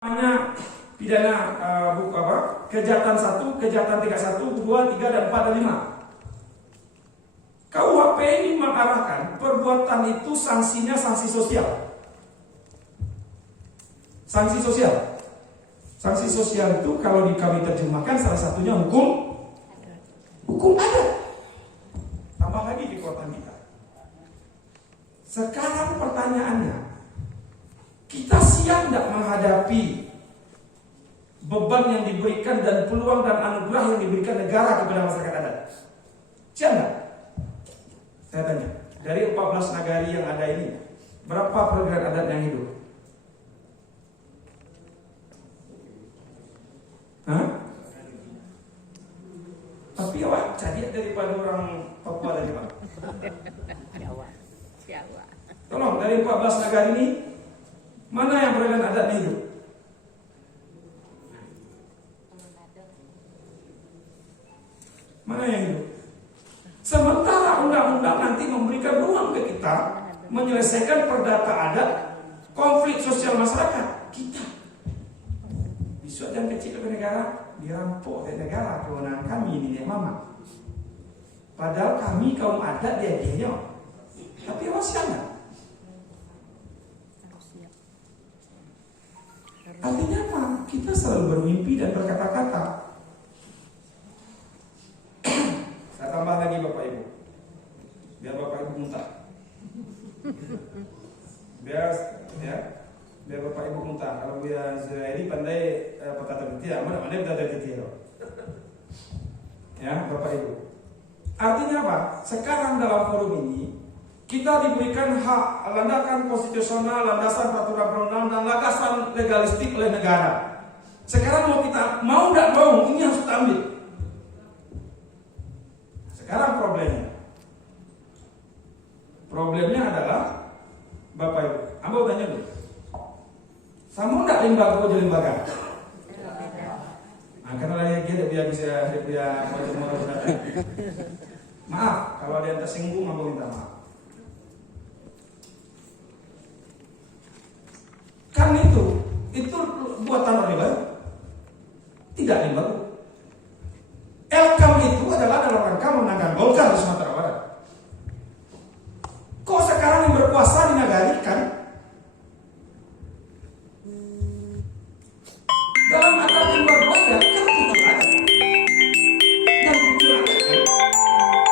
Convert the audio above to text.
Namanya pidana buku apa? Kejahatan 1, kejahatan 31, 2, 3, dan 4, dan 5. KUHP ini mengarahkan perbuatan itu sanksinya sanksi sosial. Sanksi sosial. Sanksi sosial itu kalau kami terjemahkan salah satunya hukum adat. Tambah lagi kekuatan kita. Sekarang pertanyaannya, kita siap tidak menghadapi beban yang diberikan dan peluang dan anugerah yang diberikan negara kepada masyarakat adat? Siap tidak? Saya tanya, dari 14 nagari yang ada ini, berapa pergerakan adat yang hidup? Hah? Tapi awak jadi daripada orang Papua tadi Pak. Jawa. Tolong, dari 14 nagari ini, mana yang pergerakan adatnya hidup? Mana yang hidup? Sementara undang-undang nanti memberikan ruang ke kita menyelesaikan perdata adat, konflik sosial masyarakat kita. Isu yang kecil ke negara dirampok oleh negara, kewenangan kami ini ya mama. Padahal kami kaum adat dia. Tapi masih ada. Artinya apa? Kita selalu bermimpi dan berkata-kata. Saya tambah lagi Bapak Ibu, biar Bapak Ibu muntah. Biar Bapak Ibu muntah. Kalau Buya Zuhairi pandai petata betia, mana pandai petata betia. Ya Bapak Ibu. Artinya apa? Sekarang dalam forum ini kita diberikan hak landasan konstitusional, landasan peraturan perundang dan landasan legalistik oleh negara. Sekarang mau tidak mau ini harus kita ambil. Sekarang problemnya adalah Bapak Ibu, Amba tanya dulu, sama enggak lembaga jadi lembaga? Nah, karena dia bisa macam-macam. Maaf kalau ada yang tersinggung, Amba minta maaf. Kan itu buatan Orde Baru, tidak lembaga.